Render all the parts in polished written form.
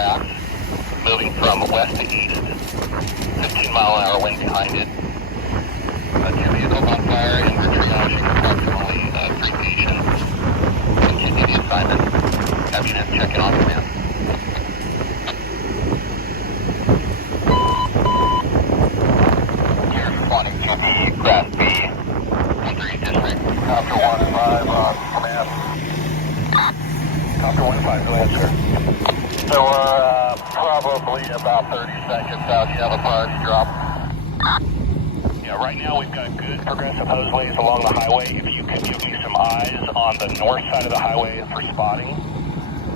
grass, moving from west to east. 15-mile-an-hour wind behind it. Two vehicles on fire, and we're triaging approximately 3 patients. Continue the assignment. Have units checking on command. Here responding to the Grass B 1-3 district. Copter 1-5 on command. Copter 1-5, go ahead, sir. So we're probably about 30 seconds out. You have a priority drop. Yeah, right now we've got good progressive hose lays along the highway. If you could give me some eyes on the north side of the highway for spotting.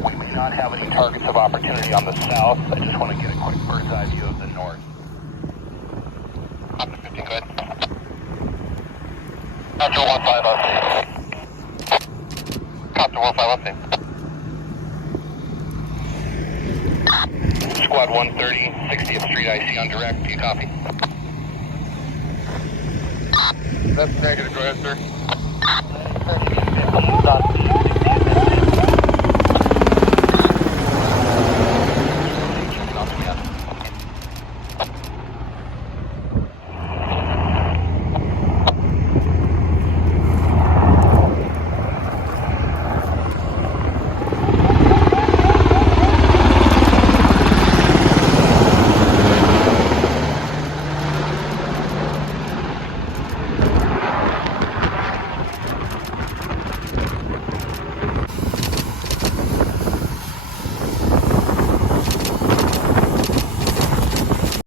We may not have any targets of opportunity on the south. I just want to get a quick bird's eye view of the north. Copter 15, go ahead. Copter 1-5, I'll see. Copter 1-5, I'll see. Squad 130, 60th Street, IC on direct. Do you copy? That's negative. Go ahead, sir.